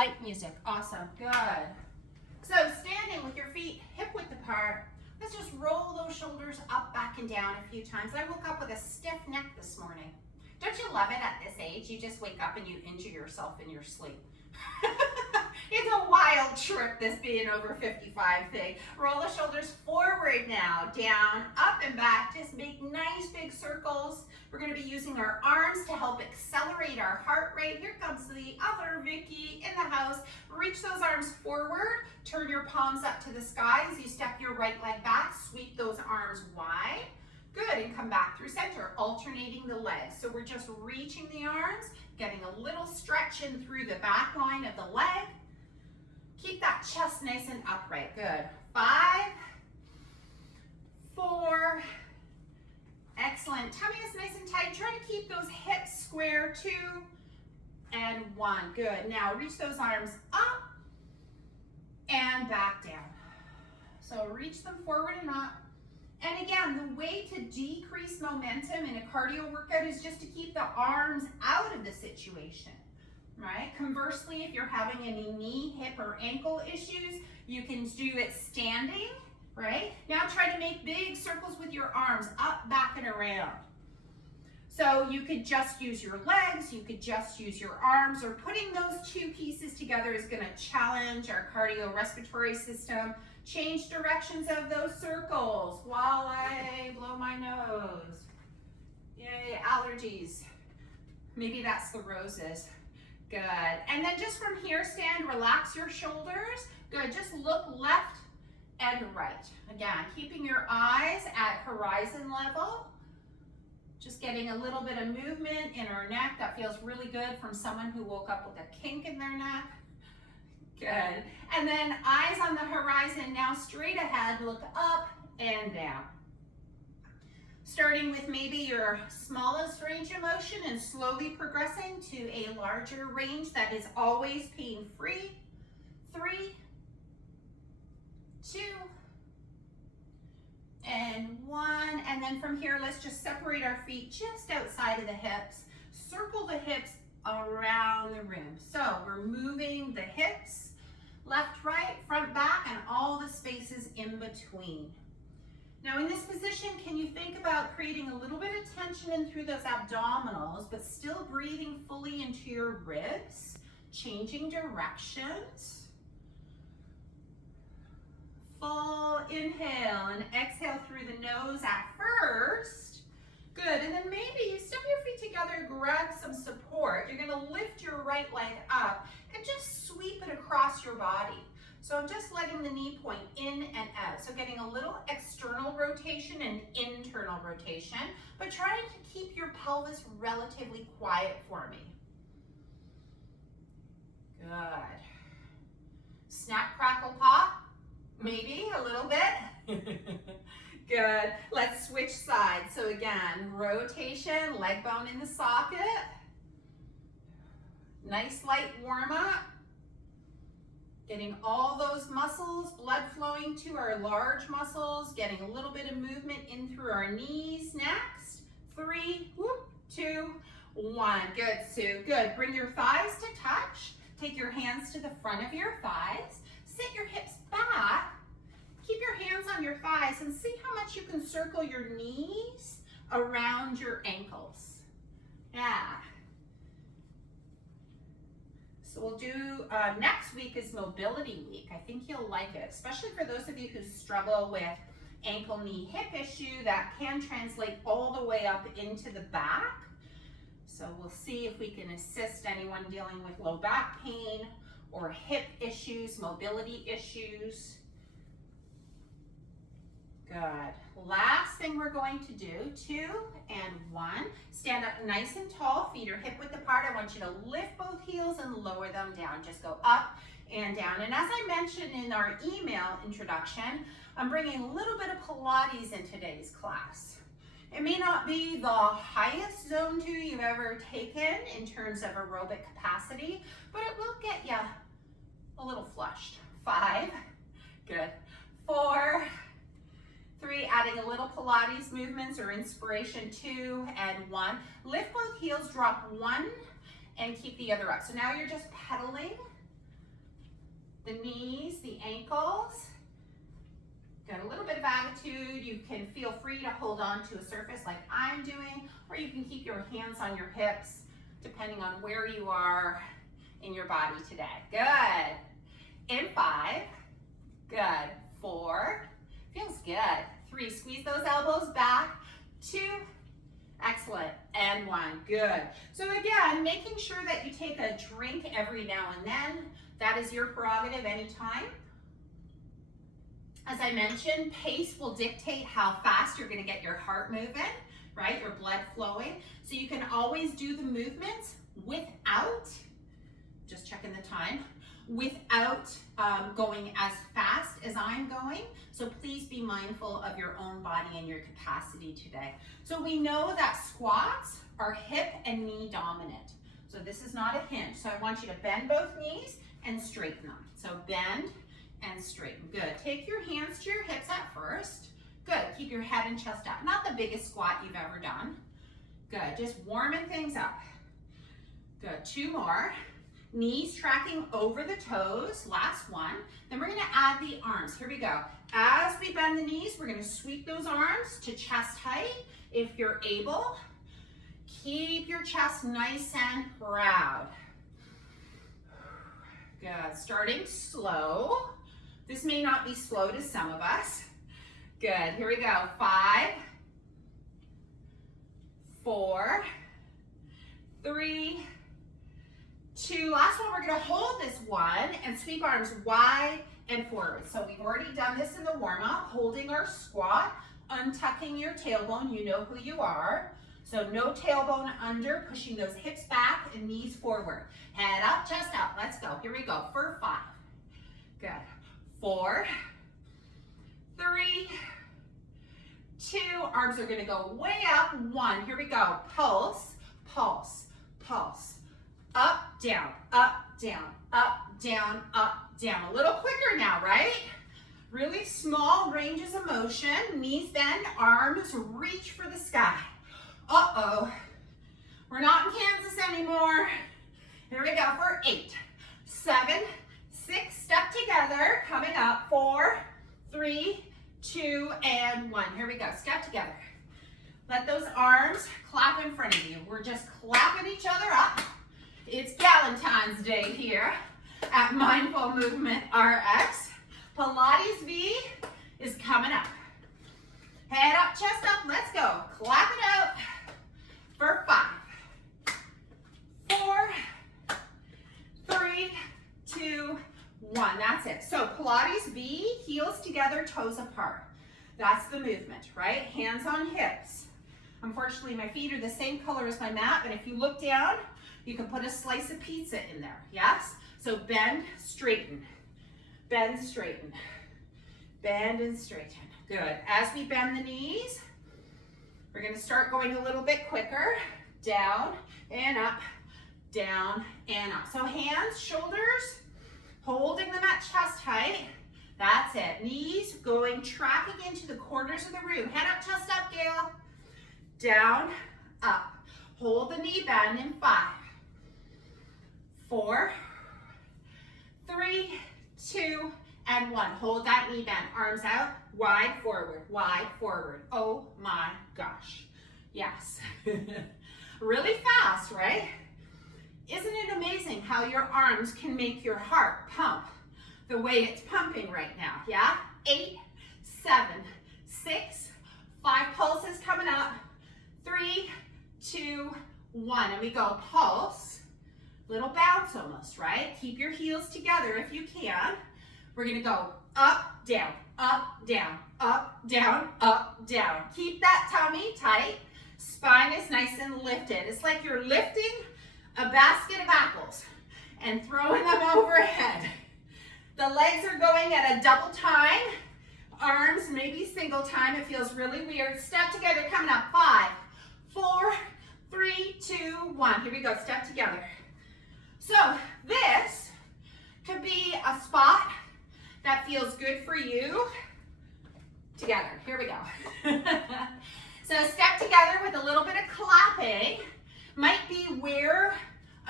Light music, awesome, good. So standing with your feet hip width apart, let's just roll those shoulders up, back, and down a few times. I woke up with a stiff neck this morning. Don't you love it at this age? You just wake up and you injure yourself in your sleep. It's a wild trip, this being over 55 thing. Roll the shoulders forward now, down, up and back. Just make nice big circles. We're going to be using our arms to help accelerate our heart rate. Here comes the other Vicky in the house. Reach those arms forward. Turn your palms up to the sky as you step your right leg back. Sweep those arms wide. Good, and come back through center, alternating the legs. So we're just reaching the arms, getting a little stretch in through the back line of the leg. Keep that chest nice and upright. Good. 5, 4, excellent. Tummy is nice and tight. Try to keep those hips square. 2 and 1. Good. Now reach those arms up and back down. So reach them forward and up. And again, the way to decrease momentum in a cardio workout is just to keep the arms out of the situation, right? Conversely, if you're having any knee, hip, or ankle issues, you can do it standing, right? Now try to make big circles with your arms up, back, and around. So you could just use your legs, you could just use your arms, or putting those two pieces together is going to challenge our cardiorespiratory system. Change directions of those circles while I blow my nose. Yay, allergies. Maybe that's the roses. Good. And then just from here, stand, relax your shoulders. Good. Just look left and right. Again, keeping your eyes at horizon level. Just getting a little bit of movement in our neck. That feels really good from someone who woke up with a kink in their neck. Good. And then eyes on the horizon. Now straight ahead, look up and down. Starting with maybe your smallest range of motion and slowly progressing to a larger range that is always pain-free. 3, 2, and 1. And then from here, let's just separate our feet just outside of the hips. Circle the hips around the room. So we're moving the hips left, right, front, back, and all the spaces in between. Now in this position, can you think about creating a little bit of tension in through those abdominals, but still breathing fully into your ribs, changing directions. Full inhale and exhale through the nose at first. Good, and then maybe you step your feet together, grab some support. You're gonna lift your right leg up and just sweep it across your body. So I'm just letting the knee point in and out. So getting a little external rotation and internal rotation, but trying to keep your pelvis relatively quiet for me. Good. Snap, crackle, pop. Maybe a little bit. Good. Let's switch sides. So again, rotation, leg bone in the socket. Nice light warm up. Getting all those muscles, blood flowing to our large muscles, getting a little bit of movement in through our knees next. 3, 2, 1. Good, Sue. Good. Bring your thighs to touch. Take your hands to the front of your thighs. Sit your hips back. Keep your hands on your thighs and see how much you can circle your knees around your ankles. Yeah. So we'll do, next week is mobility week. I think you'll like it, especially for those of you who struggle with ankle, knee, hip issue that can translate all the way up into the back. So we'll see if we can assist anyone dealing with low back pain or hip issues, mobility issues. Good. Last thing we're going to do, 2 and 1. Stand up nice and tall, feet are hip width apart. I want you to lift both heels and lower them down. Just go up and down. And as I mentioned in our email introduction, I'm bringing a little bit of Pilates in today's class. It may not be the highest zone 2 you've ever taken in terms of aerobic capacity, but it will get you a little flushed. 5, good. 4, 3, adding a little Pilates movements or inspiration, 2 and 1. Lift both heels, drop one, and keep the other up. So now you're just pedaling the knees, the ankles. Got a little bit of attitude. You can feel free to hold on to a surface like I'm doing, or you can keep your hands on your hips, depending on where you are in your body today. Good. In 5. Good. 4. Feels good. 3. Squeeze those elbows back. 2. Excellent. And 1. Good. So again, making sure that you take a drink every now and then. That is your prerogative anytime. As I mentioned, pace will dictate how fast you're going to get your heart moving, right? Your blood flowing. So you can always do the movements without, just checking the time, without going as fast as I'm going. So please be mindful of your own body and your capacity today. So we know that squats are hip and knee dominant. So this is not a hinge. So I want you to bend both knees and straighten them. So bend and straighten. Good. Take your hands to your hips at first. Good. Keep your head and chest up. Not the biggest squat you've ever done. Good. Just warming things up. Good. 2 more. Knees tracking over the toes. Last one. Then we're going to add the arms. Here we go. As we bend the knees, we're going to sweep those arms to chest height. If you're able, keep your chest nice and proud. Good. Starting slow. This may not be slow to some of us. Good. Here we go. 5, 4, 3, 2. Last one, we're going to hold this one and sweep arms wide and forward. So we've already done this in the warm-up, holding our squat, untucking your tailbone. You know who you are. So no tailbone under, pushing those hips back and knees forward. Head up, chest up. Let's go. Here we go for 5. Good. 4, 3, 2. Arms are going to go way up. 1. Here we go. Pulse, pulse, pulse. Up, down, up, down, up, down, up, down. A little quicker now, right? Really small ranges of motion. Knees bend, arms reach for the sky. Uh-oh. We're not in Kansas anymore. Here we go for 8, 7, 6. Step together. Coming up. 4, 3, 2, and 1. Here we go. Step together. Let those arms clap in front of you. We're just clapping each other up. It's Valentine's Day here at Mindful Movement RX. Pilates V is coming up. Head up, chest up. Let's go. Clap it out for 5, 4, 3, 2, 1. That's it. So Pilates V, heels together, toes apart. That's the movement, right? Hands on hips. Unfortunately, my feet are the same color as my mat, but if you look down, you can put a slice of pizza in there, yes? So bend, straighten, bend, straighten, bend and straighten. Good. As we bend the knees, we're going to start going a little bit quicker. Down and up, down and up. So hands, shoulders, holding them at chest height. That's it. Knees going, tracking into the corners of the room. Head up, chest up, Gail. Down, up. Hold the knee bend in 5, 4, 3, 2, and 1. Hold that knee bend. Arms out, wide forward, wide forward. Oh my gosh. Yes. Really fast, right? Isn't it amazing how your arms can make your heart pump the way it's pumping right now? Yeah? 8, 7, 6, 5 pulses coming up. 3, 2, 1. And we go pulse, little bounce almost, right? Keep your heels together if you can. We're going to go up, down, up, down, up, down, up, down. Keep that tummy tight. Spine is nice and lifted. It's like you're lifting a basket of apples and throwing them overhead. The legs are going at a double time. Arms maybe single time. It feels really weird. Step together, coming up. 5, 4, 3, 2, 1. Here we go. Step together. So this could be a spot that feels good for you. Together. Here we go. So step together with a little bit of clapping. Might be where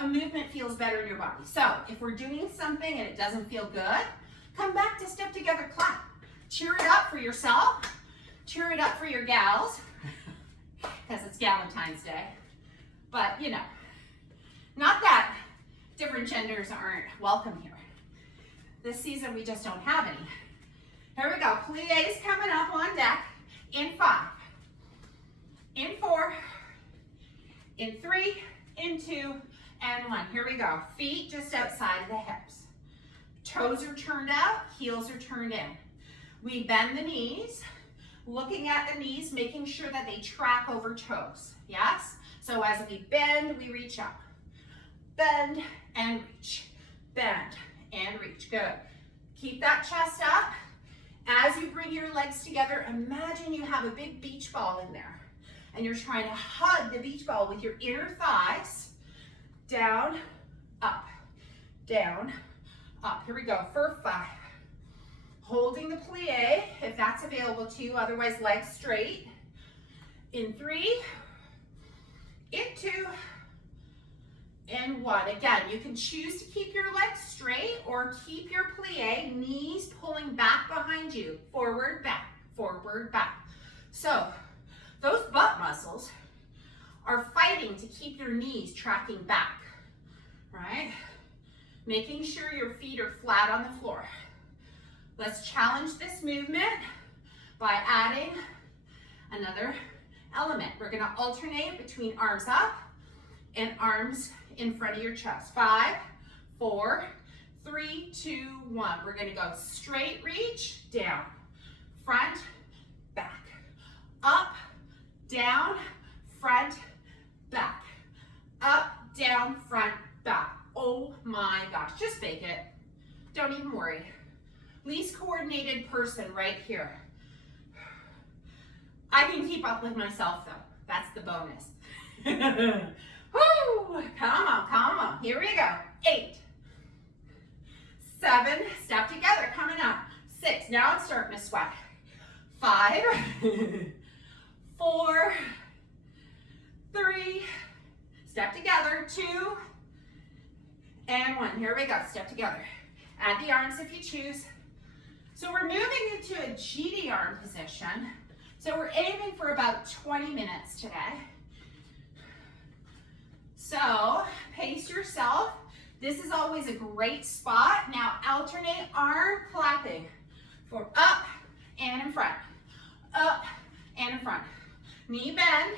a movement feels better in your body. So if we're doing something and it doesn't feel good, come back to step together clap. Cheer it up for yourself. Cheer it up for your gals, because it's Valentine's Day. But you know, not that different genders aren't welcome here. This season we just don't have any. Here we go, plies coming up on deck in 5, in 4, in 3, in 2, and 1. Here we go, feet just outside of the hips. Toes are turned out, heels are turned in. We bend the knees, looking at the knees, making sure that they track over toes, yes? So as we bend, we reach up. Bend and reach, bend and reach, good. Keep that chest up. As you bring your legs together, imagine you have a big beach ball in there and you're trying to hug the beach ball with your inner thighs. Down, up, down, up. Here we go for 5. Holding the plie, if that's available to you, otherwise legs straight. In 3, in 2, and 1. Again, you can choose to keep your legs straight or keep your plie, knees pulling back behind you. Forward, back, forward, back. So those butt muscles are fighting to keep your knees tracking back, right? Making sure your feet are flat on the floor. Let's challenge this movement by adding another element. We're gonna alternate between arms up and arms in front of your chest. 5, 4, 3, 2, 1. We're gonna go straight reach, down, front, back, up, down, front, back, up, down, front, back. Oh my gosh, just fake it. Don't even worry. Least coordinated person right here. I can keep up with myself though. That's the bonus. Woo! Come on, come on. Here we go. 8, 7, step together, coming up. 6, now I'm starting to sweat. 5, 4, 3, step together, 2, and 1. Here we go, step together. Add the arms if you choose. So we're moving into a GD arm position. So we're aiming for about 20 minutes today. So pace yourself. This is always a great spot. Now alternate arm clapping for up and in front, up and in front. Knee bend,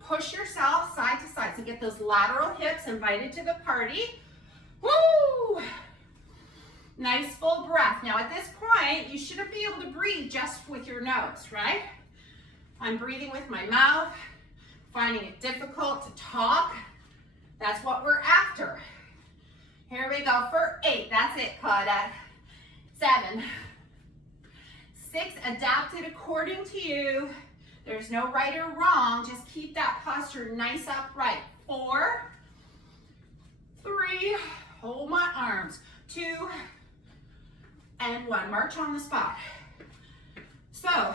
push yourself side to side. So get those lateral hips invited to the party. Woo! Nice full breath. Now at this point, you shouldn't be able to breathe just with your nose, right? I'm breathing with my mouth, finding it difficult to talk. That's what we're after. Here we go for 8. That's it, Claudette. 7, 6, adapt it according to you. There's no right or wrong. Just keep that posture nice upright. 4, 3, hold my arms. 2, and 1. March on the spot. So,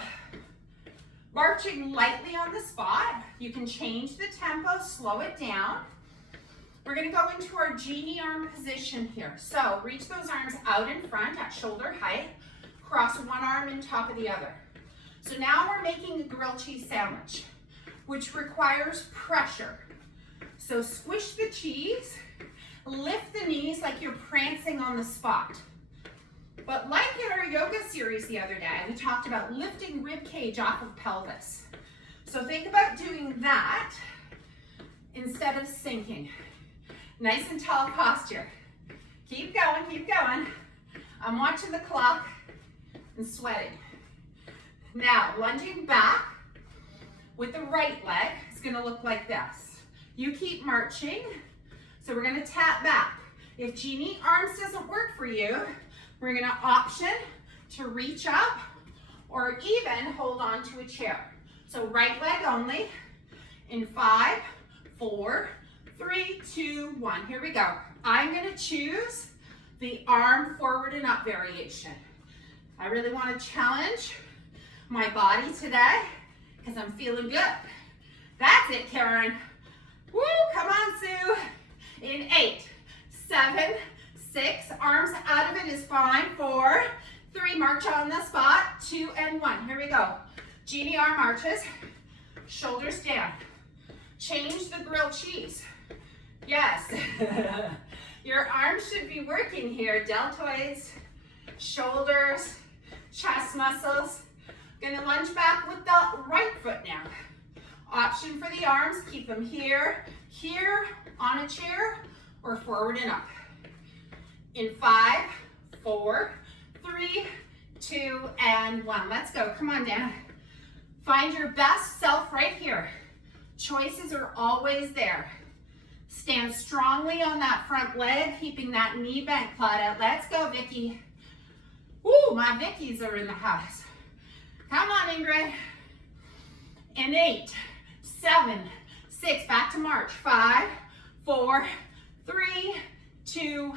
marching lightly on the spot. You can change the tempo, slow it down. We're gonna go into our genie arm position here. So, reach those arms out in front at shoulder height. Cross one arm in top of the other. So now we're making a grilled cheese sandwich, which requires pressure. So squish the cheese, lift the knees like you're prancing on the spot. But like in our yoga series the other day, we talked about lifting rib cage off of pelvis. So think about doing that instead of sinking. Nice and tall posture. Keep going, keep going. I'm watching the clock and sweating. Now, lunging back with the right leg, it's gonna look like this. You keep marching, so we're gonna tap back. If genie arms doesn't work for you, we're gonna option to reach up or even hold on to a chair. So right leg only in 5, 4, 3, 2, 1. Here we go. I'm gonna choose the arm forward and up variation. I really wanna challenge my body today because I'm feeling good. That's it, Karen. Woo, come on, Sue. In 8, 7, 6, arms out of it is fine. 4, 3, march on the spot. 2 and 1. Here we go. Genie arm marches. Shoulders down. Change the grilled cheese. Yes. Your arms should be working here. Deltoids, shoulders, chest muscles. Gonna lunge back with the right foot now. Option for the arms, keep them here, here, on a chair, or forward and up. In 5, 4, 3, 2, and 1. Let's go. Come on, Dana. Find your best self right here. Choices are always there. Stand strongly on that front leg, keeping that knee bent, quad out. Let's go, Vicky. Woo, my Vickies are in the house. Come on, Ingrid. In 8, 7, 6, back to march. 5, 4, 3, 2,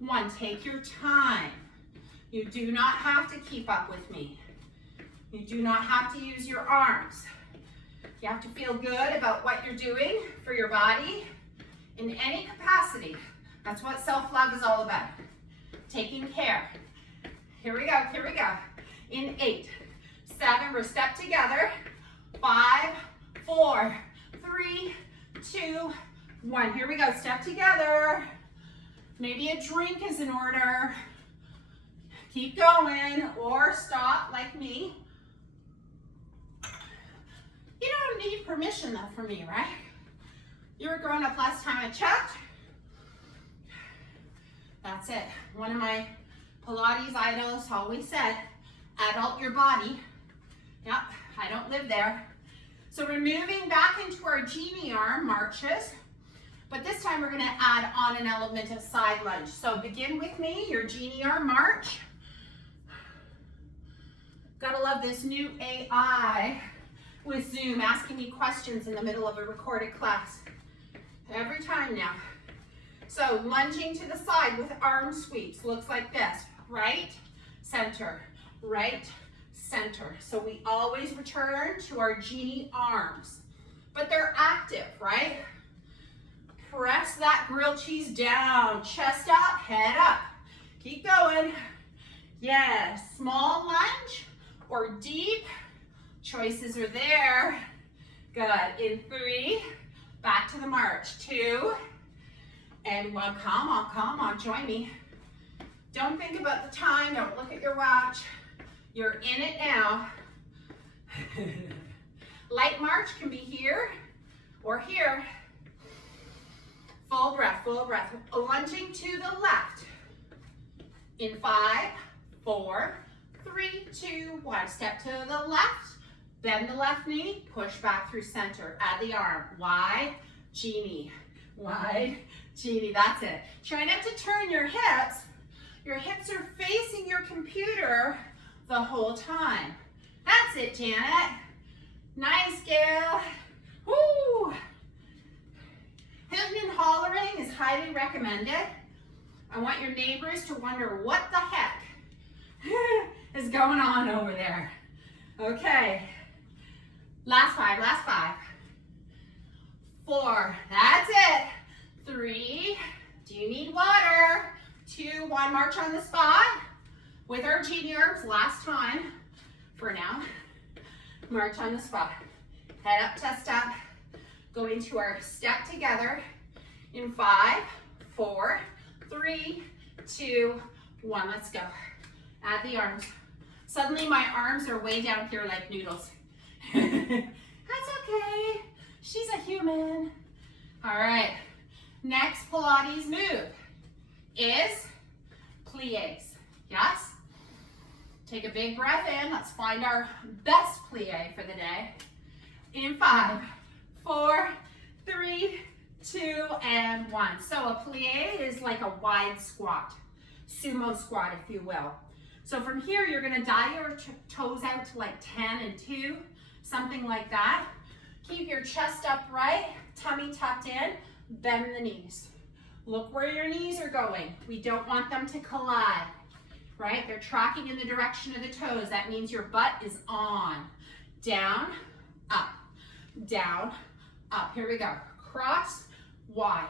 1. Take your time. You do not have to keep up with me. You do not have to use your arms. You have to feel good about what you're doing for your body in any capacity. That's what self-love is all about. Taking care. Here we go, here we go. In 8, 7, we're step together. 5, 4, 3, 2, 1. Here we go, step together. Maybe a drink is in order. Keep going or stop like me. You don't need permission though from me, right? You were growing up last time I checked. That's it. One of my Pilates idols always said, adult your body. Yep, I don't live there. So we're moving back into our genie arm marches, but this time we're gonna add on an element of side lunge. So begin with me, your genie arm march. Gotta love this new AI with Zoom asking me questions in the middle of a recorded class. Every time now. So lunging to the side with arm sweeps looks like this. Right, center, right, center. So we always return to our genie arms, but they're active, right? Press that grilled cheese down, chest up, head up. Keep going. Yes, small lunge or deep. Choices are there. Good. In 3, back to the march. 2, and 1. Come on, join me. Don't think about the time. Don't look at your watch. You're in it now. Light march can be here or here. Full breath, full breath. Lunging to the left. In 5, 4, 3, 2, 1. Step to the left. Bend the left knee. Push back through center. Add the arm. Wide, genie. Wide, genie. That's it. Try not to turn your hips. Your hips are facing your computer the whole time. That's it, Janet. Nice, Gail. Woo! Hooting and hollering is highly recommended. I want your neighbors to wonder what the heck is going on over there. Okay. Last 5, last 5. 4, that's it. 3, do you need water? 2, 1, march on the spot with our genie arms. Last time for now. March on the spot. Head up, chest up. Go into our step together in 5, 4, 3, 2, 1. Let's go. Add the arms. Suddenly my arms are way down here like noodles. That's okay. She's a human. All right. Next Pilates move is plies. Yes? Take a big breath in. Let's find our best plie for the day. In 5, 4, 3, 2, and 1. So a plie is like a wide squat, sumo squat, if you will. So from here, you're gonna dial your toes out to like 10 and 2, something like that. Keep your chest upright, tummy tucked in, bend the knees. Look where your knees are going. We don't want them to collide, right? They're tracking in the direction of the toes. That means your butt is on. Down, up, down, up. Here we go. Cross, wide,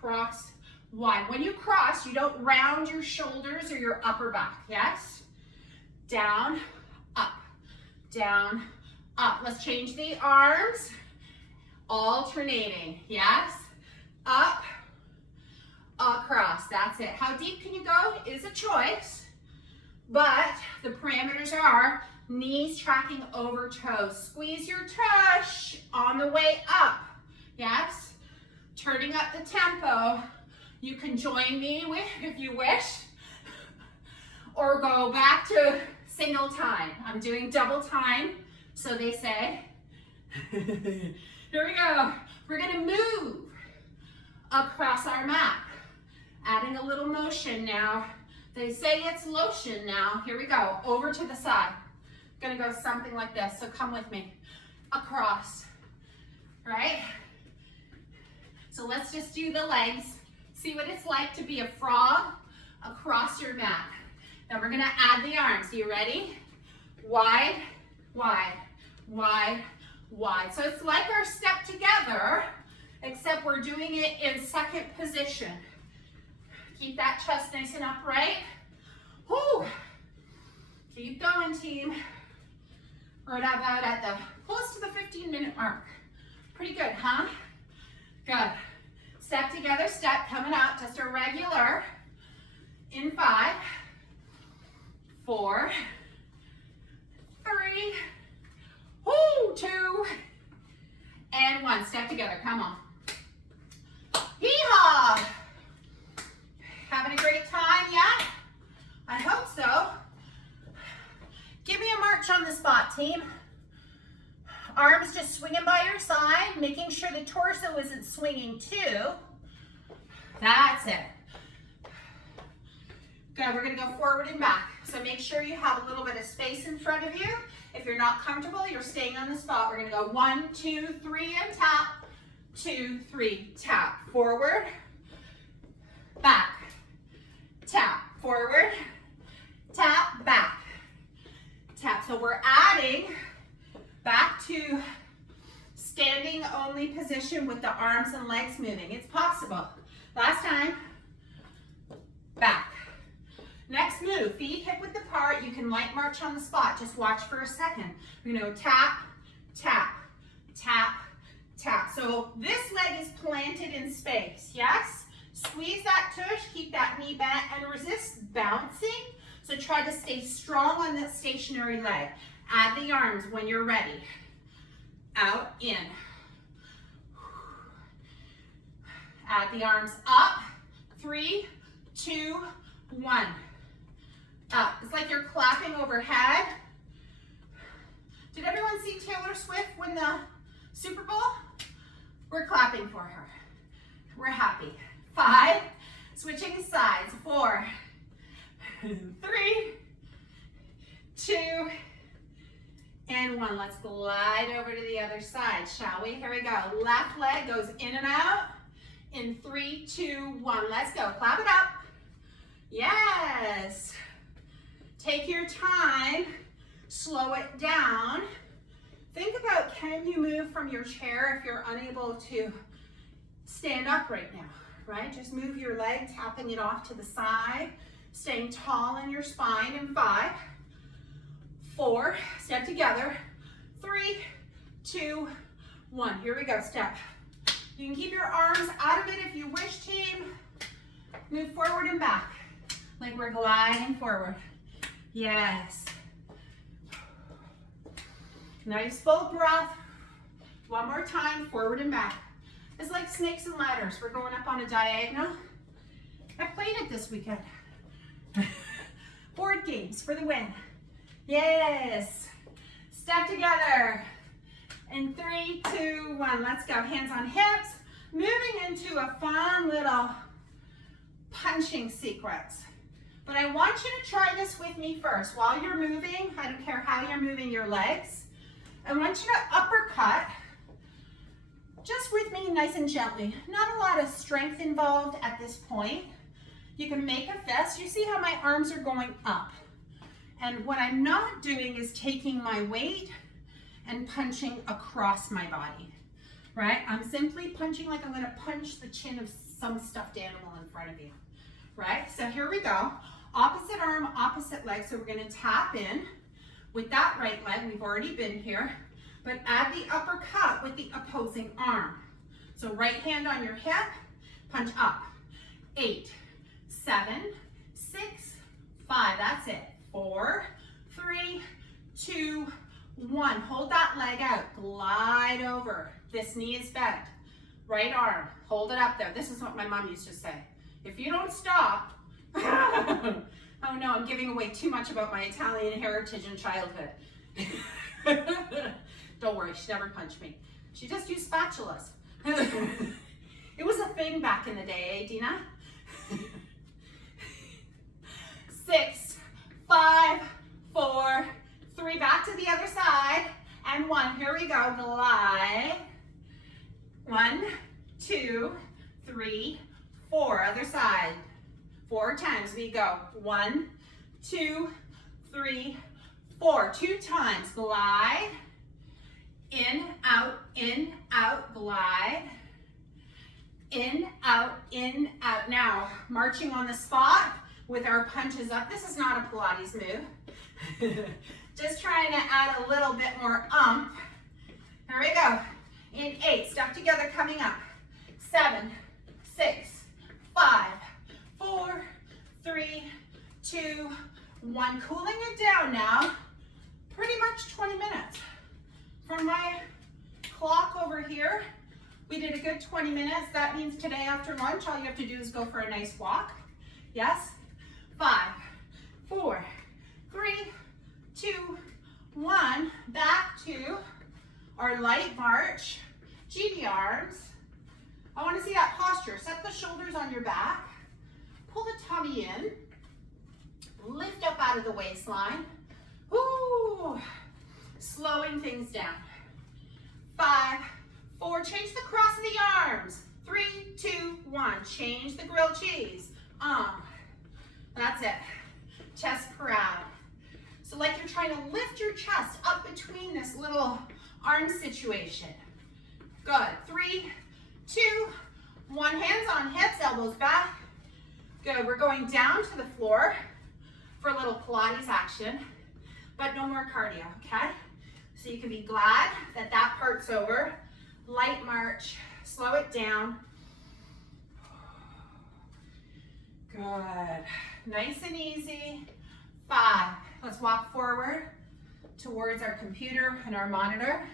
cross, wide. When you cross, you don't round your shoulders or your upper back, yes? Down, up, down, up. Let's change the arms, alternating, yes? Up, across, that's it. How deep can you go is a choice, but the parameters are knees tracking over toes. Squeeze your tush on the way up, yes? Turning up the tempo. You can join me if you wish, or go back to single time. I'm doing double time, so they say. Here we go. We're gonna move across our mat, adding a little motion now. They say it's lotion now. Here we go, over to the side. Gonna go something like this, so come with me. Across, right? So let's just do the legs. See what it's like to be a frog across your mat. Then we're gonna add the arms. You ready? Wide, wide, wide, wide. So it's like our step together, except we're doing it in second position. Keep that chest nice and upright. Whoo! Keep going, team. We're about at the close to the 15-minute mark. Pretty good, huh? Good. Step together, step coming up, just a regular. In 5, 4, 3, 2, and 1. Step together, come on. Hee-haw! Having a great time, yeah? I hope so. Give me a march on the spot, team. Arms just swinging by your side, making sure the torso isn't swinging too. That's it. Good, we're gonna go forward and back. So make sure you have a little bit of space in front of you. If you're not comfortable, you're staying on the spot. We're gonna go 1, 2, 3, and tap. 2, 3, tap. Forward, back, tap. Forward, tap, back, tap. So we're adding back to standing only position with the arms and legs moving. It's possible. Last time, back. Next move, feet hip width apart. You can light march on the spot. Just watch for a second. We're gonna go tap, tap, tap, tap. So this leg is planted in space, yes? Squeeze that tush, keep that knee bent, and resist bouncing. So try to stay strong on that stationary leg. Add the arms when you're ready. Out, in. Add the arms up. 3, 2, 1. Up. It's like you're clapping overhead. Did everyone see Taylor Swift win the Super Bowl? We're clapping for her. We're happy. 5, switching sides. 4, 3, 2, and 1. Let's glide over to the other side, shall we? Here we go. Left leg goes in and out. In 3, 2, 1. Let's go. Clap it up. Yes. Take your time. Slow it down. Think about, can you move from your chair if you're unable to stand up right now, right? Just move your leg, tapping it off to the side, staying tall in your spine. In 5, 4, step together. 3, 2, 1. Here we go, step. You can keep your arms out of it if you wish, team. Move forward and back, like we're gliding forward. Yes. Nice full breath. One more time, forward and back. It's like snakes and ladders. We're going up on a diagonal. I played it this weekend. Board games for the win. Yes. Step together. In 3, 2, 1. Let's go. Hands on hips. Moving into a fun little punching sequence. But I want you to try this with me first. While you're moving, I don't care how you're moving your legs, I want you to uppercut just with me, nice and gently. Not a lot of strength involved at this point. You can make a fist. You see how my arms are going up. And what I'm not doing is taking my weight and punching across my body, right? I'm simply punching like I'm gonna punch the chin of some stuffed animal in front of you, right? So here we go. Opposite arm, opposite leg. So we're going to tap in with that right leg. We've already been here, but add the uppercut with the opposing arm. So right hand on your hip, punch up. 8, 7, 6, 5. That's it. 4, 3, 2, 1. Hold that leg out. Glide over. This knee is bent. Right arm. Hold it up there. This is what my mom used to say. If you don't stop, oh no, I'm giving away too much about my Italian heritage and childhood. Don't worry, she never punched me. She just used spatulas. It was a thing back in the day, eh, Dina? 6, 5, 4, 3, back to the other side, and 1. Here we go, glide. 1, 2, 3, 4, other side. 4 times we go. 1, 2, 3, 4. 2 times, glide. In, out, glide. In, out. Now, marching on the spot with our punches up. This is not a Pilates move. Just trying to add a little bit more oomph. Here we go. In 8, stuck together, coming up. 7, 6, 5, 4, 3, 2, 1. Cooling it down now. Pretty much 20 minutes. From my clock over here, we did a good 20 minutes. That means today after lunch, all you have to do is go for a nice walk. Yes? 5, 4, 3, 2, 1. Back to our light march. GD arms. I want to see that posture. Set the shoulders on your back. Pull the tummy in. Lift up out of the waistline. Woo! Slowing things down. 5, 4, change the cross of the arms. 3, 2, 1, change the grilled cheese. That's it. Chest proud. So like you're trying to lift your chest up between this little arm situation. Good. 3, 2, 1, hands on hips, elbows back. Good. We're going down to the floor for a little Pilates action, but no more cardio, okay? So you can be glad that that part's over. Light march, slow it down. Good. Nice and easy. 5. Let's walk forward towards our computer and our monitor.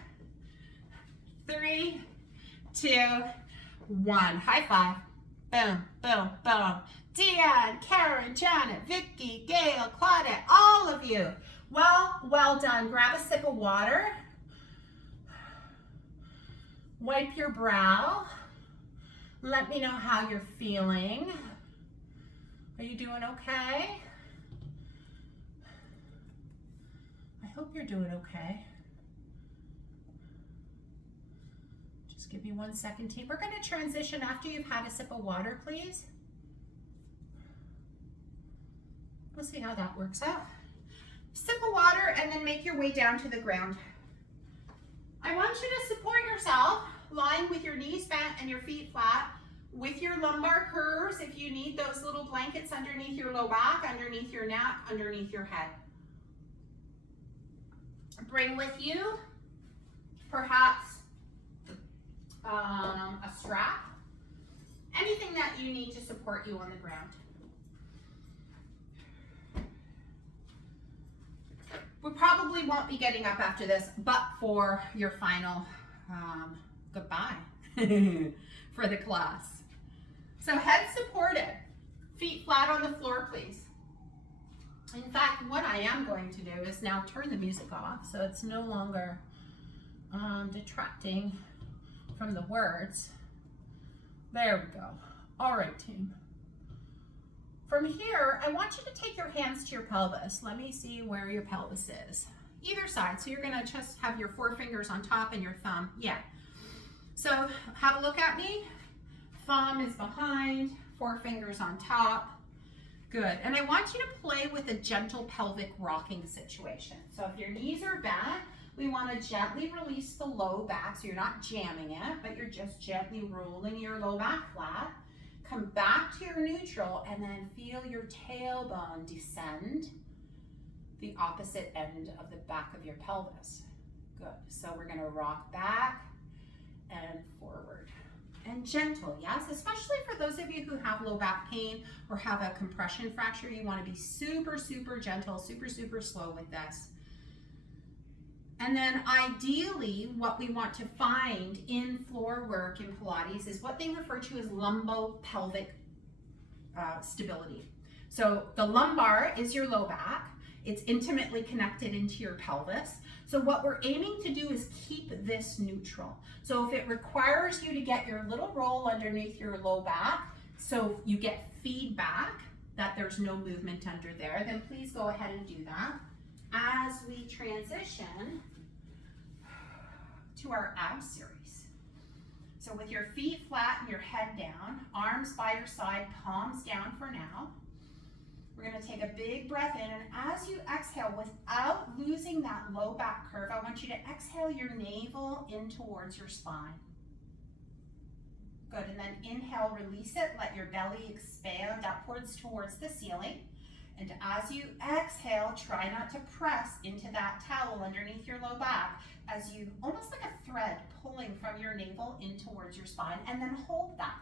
3, 2, 1. High five. Boom, boom, boom. Diane, Karen, Janet, Vicky, Gail, Claudette, all of you. Well done. Grab a sip of water. Wipe your brow. Let me know how you're feeling. Are you doing okay? I hope you're doing okay. Just give me 1 second, team. We're going to transition after you've had a sip of water, please. We'll see how that works out. Sip of water and then make your way down to the ground. I want you to support yourself, lying with your knees bent and your feet flat, with your lumbar curves if you need those little blankets underneath your low back, underneath your neck, underneath your head. Bring with you perhaps a strap, anything that you need to support you on the ground. We probably won't be getting up after this, but for your final goodbye for the class. So head supported, feet flat on the floor, please. In fact, what I am going to do is now turn the music off so it's no longer detracting from the words. There we go. All right, team. From here, I want you to take your hands to your pelvis. Let me see where your pelvis is. Either side. So you're going to just have your 4 fingers on top and your thumb. Yeah. So have a look at me. Thumb is behind, 4 fingers on top. Good. And I want you to play with a gentle pelvic rocking situation. So if your knees are bent, we want to gently release the low back. So you're not jamming it, but you're just gently rolling your low back flat. come back to your neutral, and then feel your tailbone descend the opposite end of the back of your pelvis. Good. So we're going to rock back and forward. And gentle, yes? Especially for those of you who have low back pain or have a compression fracture, you want to be super, super gentle, super, super slow with this. And then ideally, what we want to find in floor work in Pilates is what they refer to as lumbopelvic stability. So the lumbar is your low back. It's intimately connected into your pelvis. So what we're aiming to do is keep this neutral. So if it requires you to get your little roll underneath your low back, so you get feedback that there's no movement under there, then please go ahead and do that. As we transition to our abs series. So with your feet flat and your head down, arms by your side, palms down for now. We're going to take a big breath in, and as you exhale, without losing that low back curve, I want you to exhale your navel in towards your spine. Good, and then inhale, release it, let your belly expand upwards towards the ceiling. And as you exhale, try not to press into that towel underneath your low back as you, almost like a thread pulling from your navel in towards your spine, and then hold that.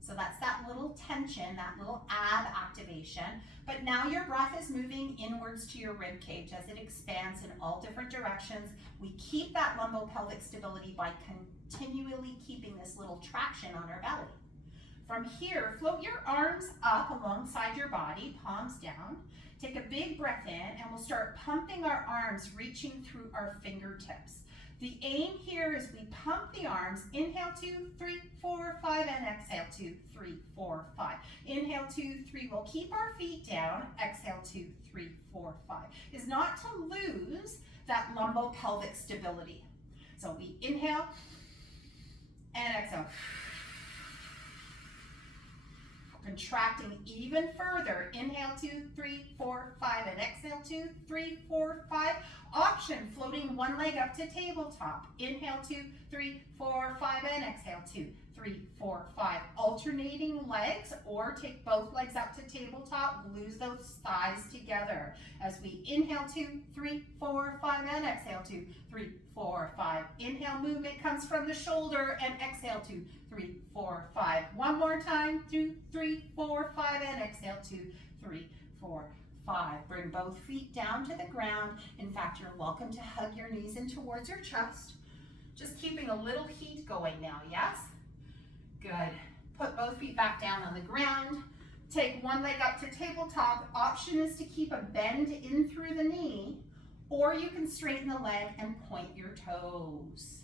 So that's that little tension, that little ab activation. But now your breath is moving inwards to your rib cage as it expands in all different directions. We keep that lumbopelvic stability by continually keeping this little traction on our belly. From here, float your arms up alongside your body, palms down. Take a big breath in, and we'll start pumping our arms, reaching through our fingertips. The aim here is we pump the arms. Inhale, 2, 3, 4, 5, and exhale, 2, 3, 4, 5. Inhale, 2, 3. We'll keep our feet down. Exhale, 2, 3, 4, 5. Is not to lose that lumbopelvic stability. So we inhale and exhale. Contracting even further. Inhale, 2, 3, 4, 5, and exhale, 2, 3, 4, 5. Option, floating one leg up to tabletop. Inhale, 2, 3, 4, 5, and exhale, 2, 3, 4, 5. Alternating legs, or take both legs up to tabletop, lose those thighs together. As we inhale, 2, 3, 4, 5, and exhale, 2, 3, 4, 5. Inhale, movement comes from the shoulder, and exhale, 2, 3, 4, 5. One more time, 2, 3, 4, 5, and exhale, 2, 3, 4, 5. Bring both feet down to the ground. In fact, you're welcome to hug your knees in towards your chest. Just keeping a little heat going now, yes? Good. Put both feet back down on the ground. Take one leg up to tabletop. Option is to keep a bend in through the knee, or you can straighten the leg and point your toes.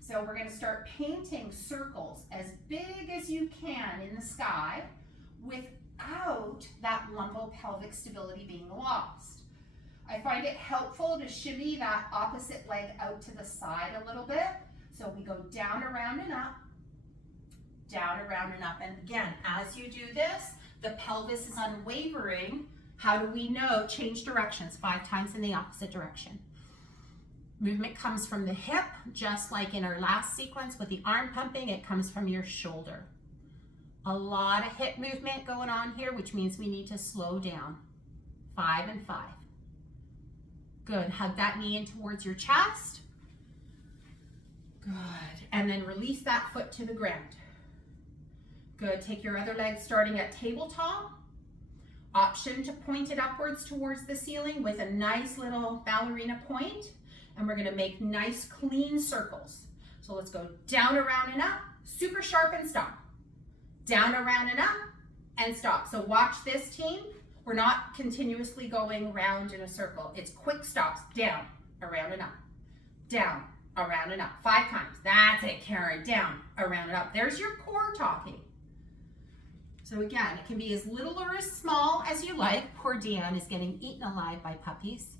So we're going to start painting circles as big as you can in the sky without that lumbopelvic stability being lost. I find it helpful to shimmy that opposite leg out to the side a little bit. So we go down, around, and up, down, around, and up. And again, as you do this, the pelvis is unwavering. How do we know? Change directions 5 times in the opposite direction. Movement comes from the hip, just like in our last sequence with the arm pumping, it comes from your shoulder. A lot of hip movement going on here, which means we need to slow down. 5 and 5. Good, hug that knee in towards your chest. Good, and then release that foot to the ground. Good, take your other leg starting at tabletop. Option to point it upwards towards the ceiling with a nice little ballerina point. And we're gonna make nice clean circles. So let's go down, around, and up, super sharp, and stop. Down, around, and up, and stop. So watch this, team. We're not continuously going round in a circle. It's quick stops, down, around, and up. Down, around, and up. 5 times. That's it, Karen. Down, around, and up. There's your core talking. So again, it can be as little or as small as you like. Poor Diane is getting eaten alive by puppies.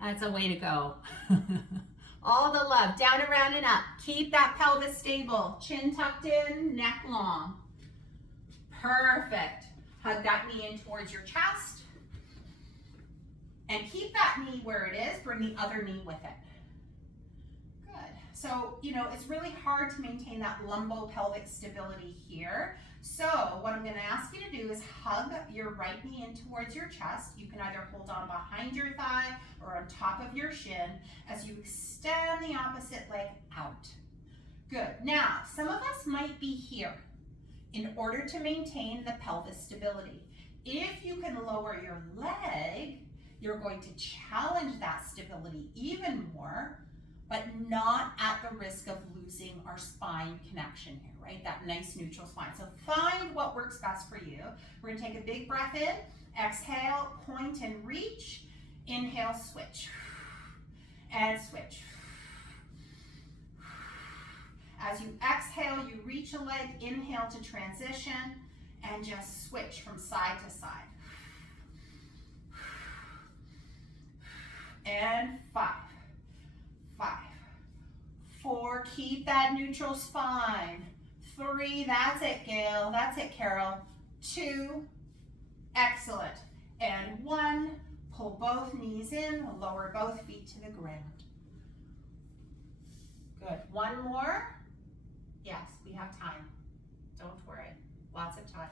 That's a way to go. All the love, down, around, and up. Keep that pelvis stable. Chin tucked in, neck long. Perfect. Hug that knee in towards your chest. And keep that knee where it is. Bring the other knee with it. Good. So, you know, it's really hard to maintain that lumbopelvic stability here. So what I'm going to ask you to do is hug your right knee in towards your chest. You can either hold on behind your thigh or on top of your shin as you extend the opposite leg out. Good. Now, some of us might be here in order to maintain the pelvis stability. If you can lower your leg, you're going to challenge that stability even more, but not at the risk of losing our spine connection here, right? That nice neutral spine. So find what works best for you. We're gonna take a big breath in, exhale, point and reach, inhale, switch, and switch. As you exhale, you reach a leg, inhale to transition, and just switch from side to side. And 5, 5, 4, keep that neutral spine. 3, that's it, Gail, that's it, Carol. 2, excellent. And 1, pull both knees in, lower both feet to the ground. Good, 1 more. Yes, we have time, don't worry, lots of time.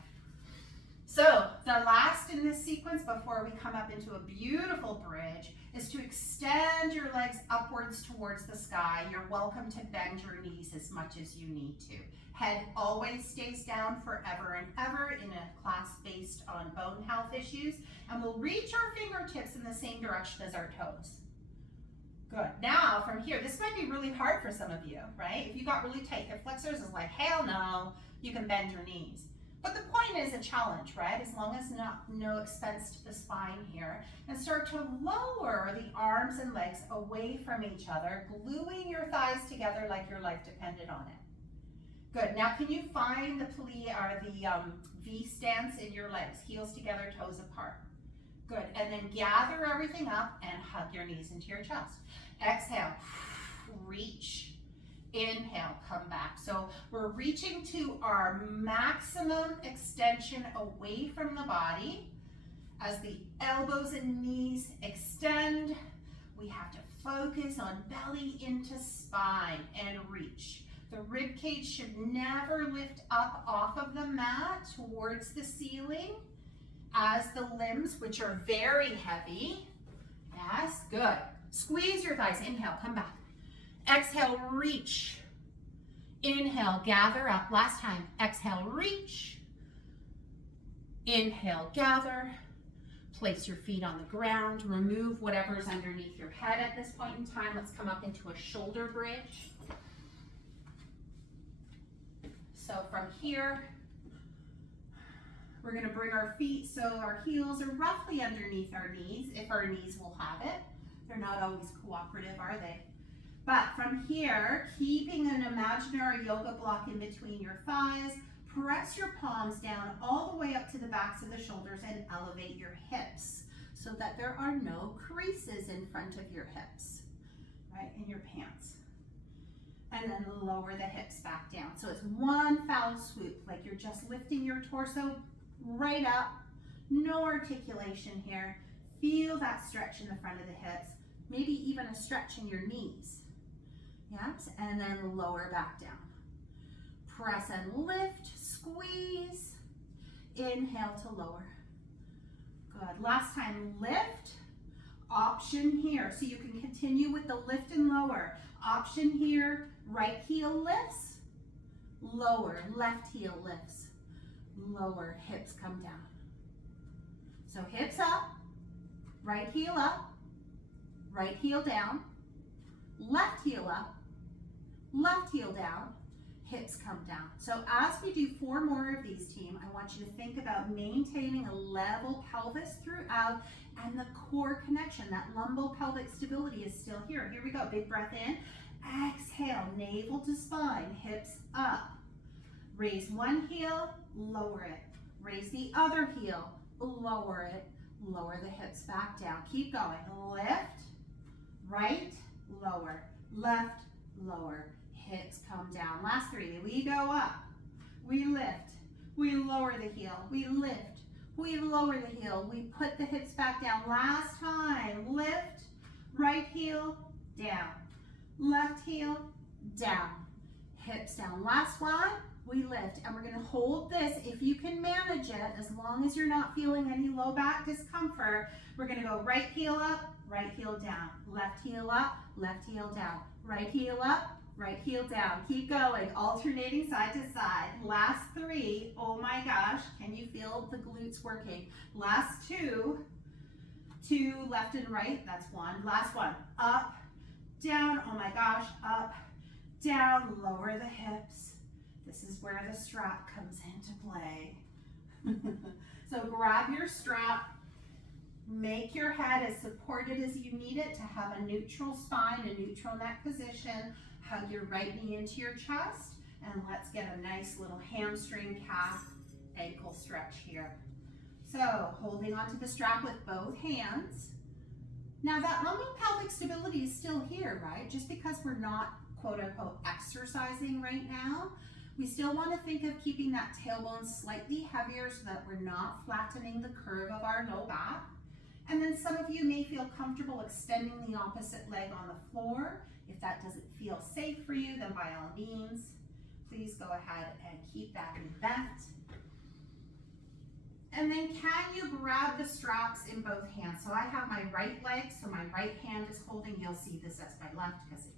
So the last in this sequence before we come up into a beautiful bridge is to extend your legs upwards towards the sky. You're welcome to bend your knees as much as you need to. Head always stays down forever and ever in a class based on bone health issues, and we'll reach our fingertips in the same direction as our toes. Good. Now from here, this might be really hard for some of you, right? If you got really tight hip flexors, it's like, hell no, you can bend your knees. But the point is a challenge, right? As long as no expense to the spine here, and start to lower the arms and legs away from each other, gluing your thighs together like your life depended on it. Good. Now can you find the plie or the V stance in your legs, heels together, toes apart? Good. And then gather everything up and hug your knees into your chest. Exhale, reach. Inhale, come back. So we're reaching to our maximum extension away from the body. As the elbows and knees extend, we have to focus on belly into spine and reach. The rib cage should never lift up off of the mat towards the ceiling as the limbs, which are very heavy. Yes, good. Squeeze your thighs. Inhale, come back. Exhale, reach. Inhale, gather up. Last time. Exhale, reach. Inhale, gather. Place your feet on the ground. Remove whatever's underneath your head at this point in time. Let's come up into a shoulder bridge. So from here, we're going to bring our feet so our heels are roughly underneath our knees, if our knees will have it. They're not always cooperative, are they? But from here, keeping an imaginary yoga block in between your thighs, press your palms down all the way up to the backs of the shoulders and elevate your hips so that there are no creases in front of your hips, right, in your pants. And then lower the hips back down. So it's one foul swoop, like you're just lifting your torso right up, no articulation here. Feel that stretch in the front of the hips, maybe even a stretch in your knees. Yes, and then lower back down. Press and lift, squeeze. Inhale to lower. Good. Last time, lift. Option here. So you can continue with the lift and lower. Option here, right heel lifts, lower, left heel lifts, lower, hips come down. So hips up, right heel down, left heel up, left heel down, hips come down. So as we do 4 more of these, team, I want you to think about maintaining a level pelvis throughout and the core connection. That lumbopelvic stability is still here. Here we go. Big breath in. Exhale, navel to spine, hips up. Raise one heel, lower it. Raise the other heel, lower it. Lower the hips back down. Keep going. Lift, right, lower, left, lower. Hips come down. Last 3. We go up. We lift. We lower the heel. We lift. We lower the heel. We put the hips back down. Last time. Lift. Right heel down. Left heel down, hips down. Last one, we lift, and we're gonna hold this. If you can manage it, as long as you're not feeling any low back discomfort, we're gonna go right heel up, right heel down, left heel up, left heel down, right heel up, right heel down. Keep going, alternating side to side. Last 3, oh my gosh, can you feel the glutes working? Last 2, 2 left and right, that's 1. Last one, up, down, oh my gosh, up, down, lower the hips. This is where the strap comes into play. So grab your strap, make your head as supported as you need it to have a neutral spine, a neutral neck position. Hug your right knee into your chest, and let's get a nice little hamstring, calf, ankle stretch here. So holding onto the strap with both hands. Now that lumbo-pelvic stability is still here, right? Just because we're not quote unquote exercising right now, we still want to think of keeping that tailbone slightly heavier so that we're not flattening the curve of our low back. And then some of you may feel comfortable extending the opposite leg on the floor. If that doesn't feel safe for you, then by all means, please go ahead and keep that knee bent. And then can you grab the straps in both hands? So I have my right leg, so my right hand is holding. You'll see this as my left because it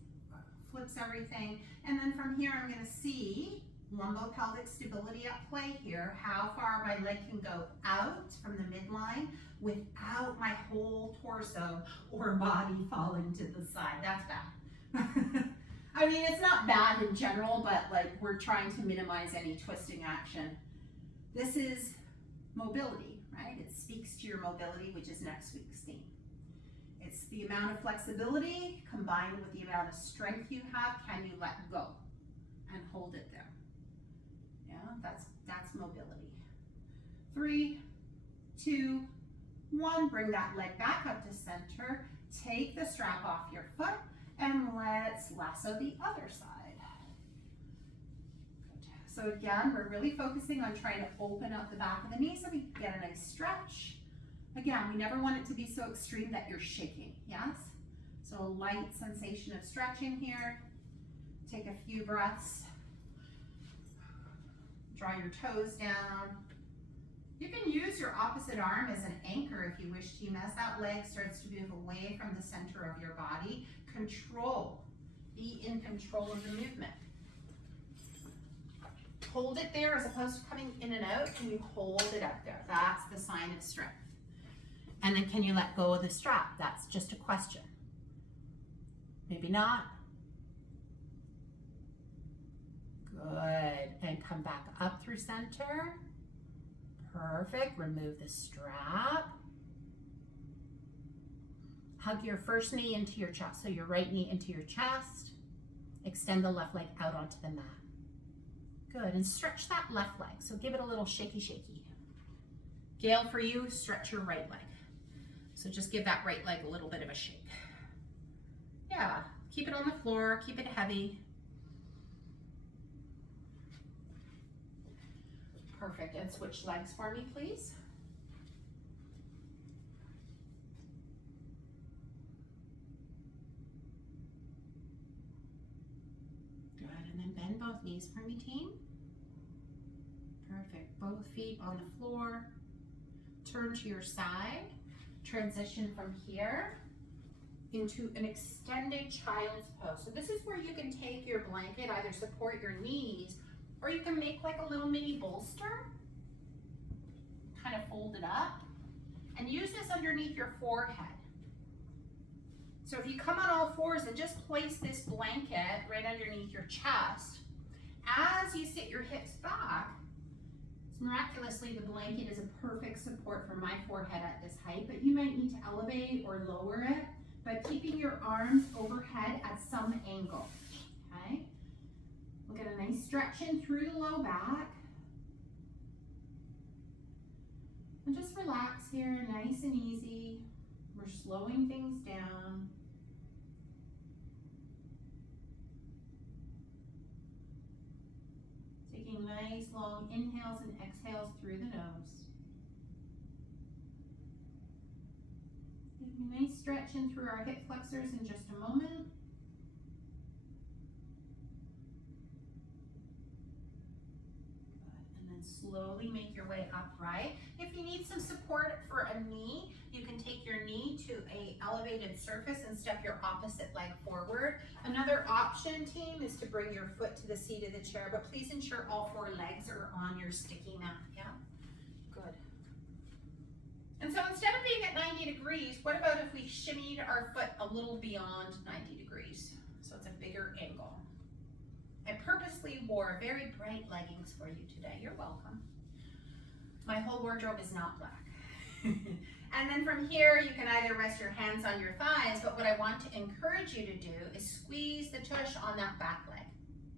flips everything. And then from here, I'm gonna see lumbo-pelvic stability at play here, how far my leg can go out from the midline without my whole torso or body falling to the side. That's bad. I mean, it's not bad in general, but like we're trying to minimize any twisting action. This is mobility, right? It speaks to your mobility, which is next week's theme. It's the amount of flexibility combined with the amount of strength you have. Can you let go and hold it there? Yeah, that's mobility. 3, 2, 1. Bring that leg back up to center. Take the strap off your foot and let's lasso the other side. So again, we're really focusing on trying to open up the back of the knee so we get a nice stretch. Again, we never want it to be so extreme that you're shaking, yes? So a light sensation of stretching here. Take a few breaths. Draw your toes down. You can use your opposite arm as an anchor if you wish to. As that leg starts to move away from the center of your body, control. Be in control of the movement. Hold it there as opposed to coming in and out. Can you hold it up there? That's the sign of strength. And then can you let go of the strap? That's just a question. Maybe not. Good. And come back up through center. Perfect. Remove the strap. Hug your first knee into your chest. So your right knee into your chest. Extend the left leg out onto the mat. Good. And stretch that left leg. So give it a little shaky, shaky. Gail, for you, stretch your right leg. So just give that right leg a little bit of a shake. Yeah. Keep it on the floor. Keep it heavy. Perfect. And switch legs for me, please. Good. And then bend both knees for me, team. Perfect. Both feet on the floor. Turn to your side. Transition from here into an extended child's pose. So this is where you can take your blanket, either support your knees, or you can make like a little mini bolster, kind of fold it up, and use this underneath your forehead. So if you come on all fours and just place this blanket right underneath your chest, as you sit your hips back, miraculously the blanket is a perfect support for my forehead at this height, but you might need to elevate or lower it, but keeping your arms overhead at some angle, okay? We'll get a nice stretching through the low back. And just relax here, nice and easy. We're slowing things down. Taking nice long inhales and exhales through the nose. Taking a nice stretching through our hip flexors in just a moment. slowly make your way upright. If you need some support for a knee, you can take your knee to an elevated surface and step your opposite leg forward. Another option, team, is to bring your foot to the seat of the chair, but please ensure all 4 legs are on your sticky mat, yeah? Good. And so instead of being at 90 degrees, what about if we shimmied our foot a little beyond 90 degrees? So it's a bigger angle. I purposely wore very bright leggings for you today. You're welcome. My whole wardrobe is not black. And then from here, you can either rest your hands on your thighs, but what I want to encourage you to do is squeeze the tush on that back leg.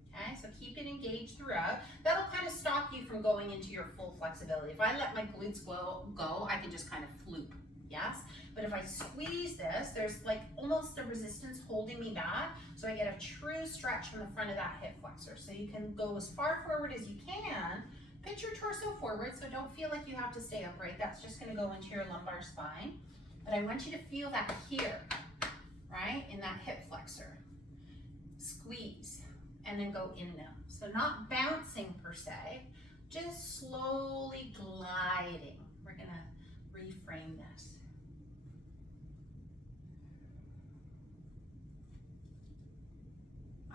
Okay, so keep it engaged throughout. That'll kind of stop you from going into your full flexibility. If I let my glutes go, I can just kind of floop, yes? But if I squeeze this, there's like almost a resistance holding me back, so I get a true stretch from the front of that hip flexor. So you can go as far forward as you can. Pitch your torso forward, so don't feel like you have to stay upright. That's just gonna go into your lumbar spine. But I want you to feel that here, right? In that hip flexor. Squeeze, and then go in now. So not bouncing per se, just slowly gliding. We're gonna reframe this.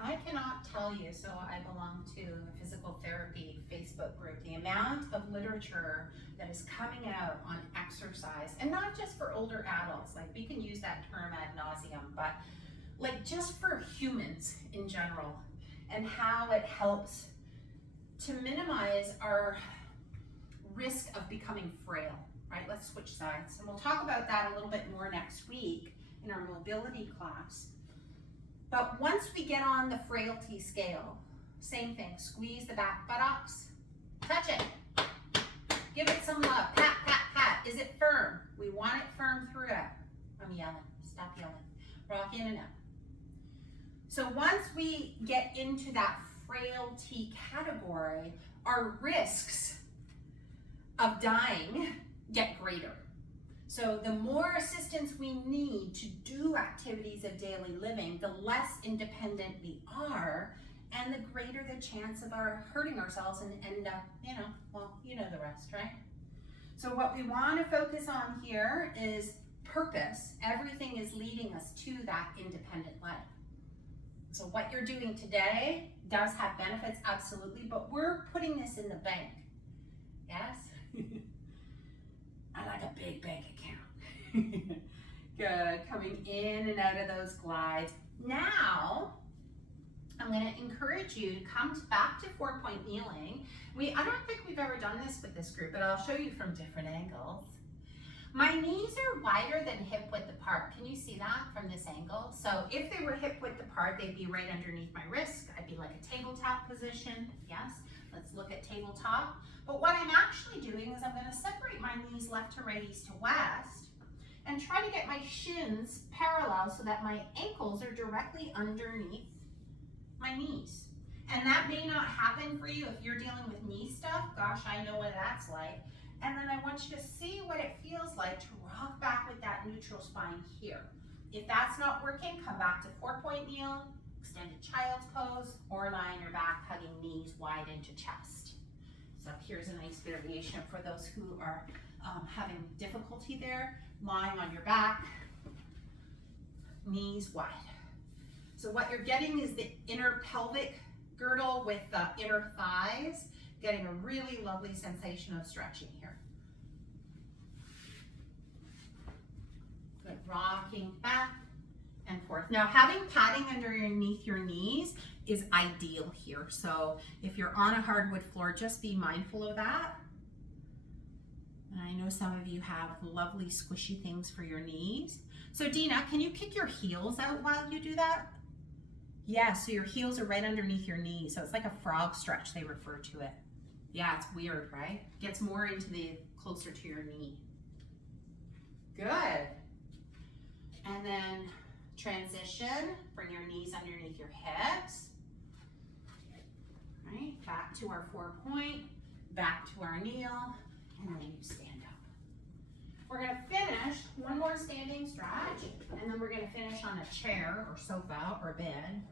I cannot tell you, so I belong to a physical therapy Facebook group, the amount of literature that is coming out on exercise, and not just for older adults, like we can use that term ad nauseum, but like just for humans in general, and how it helps to minimize our risk of becoming frail, right? Let's switch sides. And we'll talk about that a little bit more next week in our mobility class. But once we get on the frailty scale, same thing, squeeze the back buttocks, touch it, give it some love, pat, pat, pat. Is it firm? We want it firm throughout. I'm yelling, stop yelling. Rock in and out. So once we get into that frailty category, our risks of dying get greater. So the more assistance we need to do activities of daily living, the less independent we are, and the greater the chance of our hurting ourselves and end up, well, you know the rest, right? So what we want to focus on here is purpose. Everything is leading us to that independent life. So what you're doing today does have benefits, absolutely, but we're putting this in the bank, yes? I like a big bank account. Good, coming in and out of those glides. Now, I'm gonna encourage you to come back to 4-point kneeling. I don't think we've ever done this with this group, but I'll show you from different angles. My knees are wider than hip width apart. Can you see that from this angle? So if they were hip width apart, they'd be right underneath my wrist. I'd be like a tabletop position, yes? Let's look at tabletop. But what I'm actually doing is I'm gonna separate my knees left to right, east to west, and try to get my shins parallel so that my ankles are directly underneath my knees. And that may not happen for you if you're dealing with knee stuff. Gosh, I know what that's like. And then I want you to see what it feels like to rock back with that neutral spine here. If that's not working, come back to 4-point kneel, extended child's pose, or lie on your back, hugging knees wide into chest. So here's a nice variation for those who are having difficulty there. Lying on your back, knees wide. So what you're getting is the inner pelvic girdle with the inner thighs, getting a really lovely sensation of stretching here. Good, rocking back and forth. Now having padding underneath your knees is ideal here. So if you're on a hardwood floor, just be mindful of that. And I know some of you have lovely squishy things for your knees. So Dina, can you kick your heels out while you do that? Yeah, so your heels are right underneath your knees. So it's like a frog stretch, they refer to it. Yeah, it's weird, right? Gets more into the closer to your knee. Good. And then transition, bring your knees underneath your hips. Right, back to our 4-point, back to our kneel, and then you stand up. We're gonna finish one more standing stretch, and then we're gonna finish on a chair or sofa or bed,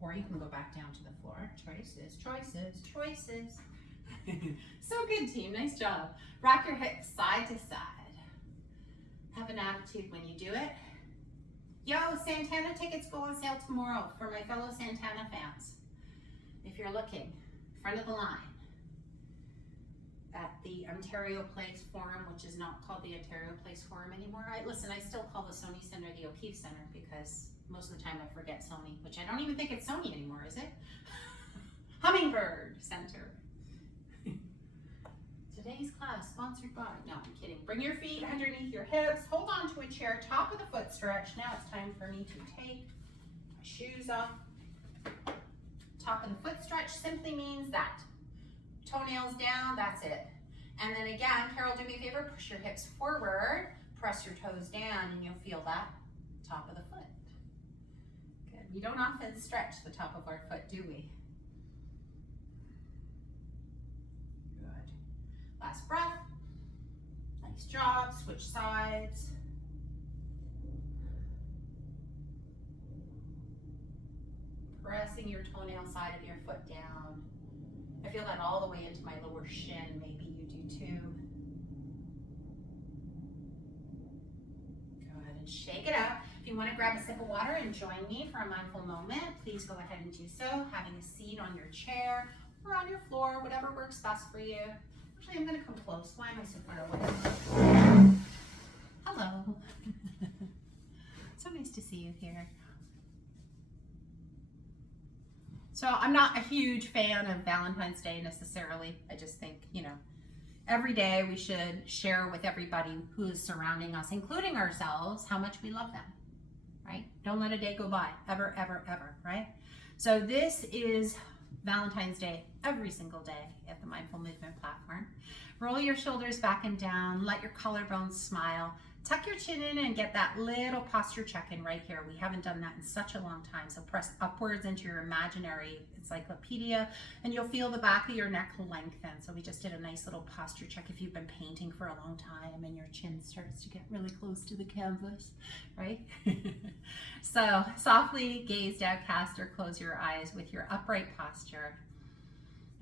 or you can go back down to the floor. Choices, choices, choices. So good, team. Nice job. Rock your hips side to side. Have an attitude when you do it. Yo, Santana tickets go on sale tomorrow for my fellow Santana fans. If you're looking, front of the line at the Ontario Place Forum, which is not called the Ontario Place Forum anymore. Listen, I still call the Sony Center the O'Keefe Center because most of the time I forget Sony, which I don't even think it's Sony anymore, is it? Hummingbird Center. Today's class sponsored by, no, I'm kidding. Bring your feet underneath your hips. Hold on to a chair, top of the foot stretch. Now it's time for me to take my shoes off. Top of the foot stretch simply means that. Toenails down, that's it. And then again, Carol, do me a favor, push your hips forward, press your toes down, and you'll feel that top of the foot. Good. We don't often stretch the top of our foot, do we? Good. Last breath. Nice job. Switch sides. Pressing your toenail side of your foot down. I feel that all the way into my lower shin. Maybe you do too. Good, and shake it up. If you want to grab a sip of water and join me for a mindful moment, please go ahead and do so. Having a seat on your chair or on your floor, whatever works best for you. Actually, I'm going to come close. Why am I so far away? Hello. So nice to see you here. So I'm not a huge fan of Valentine's Day necessarily. I just think, you know, every day we should share with everybody who's surrounding us, including ourselves, how much we love them, right? Don't let a day go by, ever, ever, ever, right? So this is Valentine's Day every single day at the Mindful Movement platform. Roll your shoulders back and down, let your collarbones smile. Tuck your chin in and get that little posture check-in right here. We haven't done that in such a long time. So press upwards into your imaginary encyclopedia and you'll feel the back of your neck lengthen. So we just did a nice little posture check if you've been painting for a long time and your chin starts to get really close to the canvas, right? So softly gaze downcast or close your eyes with your upright posture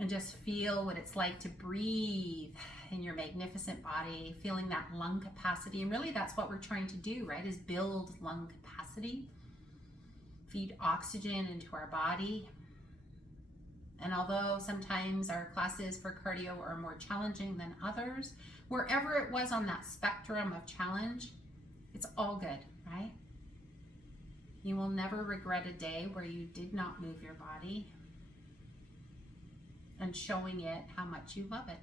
and just feel what it's like to breathe in your magnificent body, feeling that lung capacity. And really that's what we're trying to do, right? Is build lung capacity, feed oxygen into our body. And although sometimes our classes for cardio are more challenging than others, wherever it was on that spectrum of challenge, it's all good, right? You will never regret a day where you did not move your body and showing it how much you love it.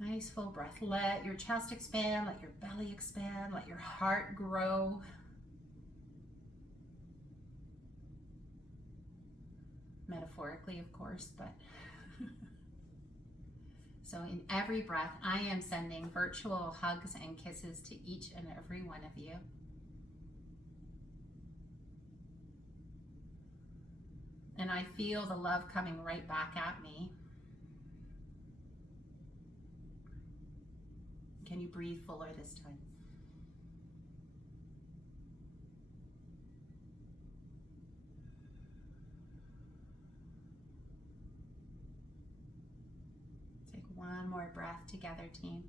Nice full breath. Let your chest expand, let your belly expand, let your heart grow. Metaphorically, of course, but so in every breath, I am sending virtual hugs and kisses to each and every one of you. And I feel the love coming right back at me. Can you breathe fuller this time? Take one more breath together, team.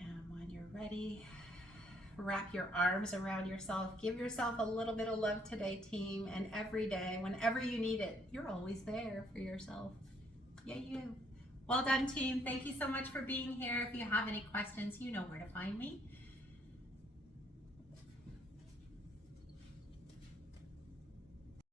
And when you're ready, wrap your arms around yourself. Give yourself a little bit of love today, team. And every day, whenever you need it, you're always there for yourself. Yay, you. Well done, team. Thank you so much for being here. If you have any questions, you know where to find me.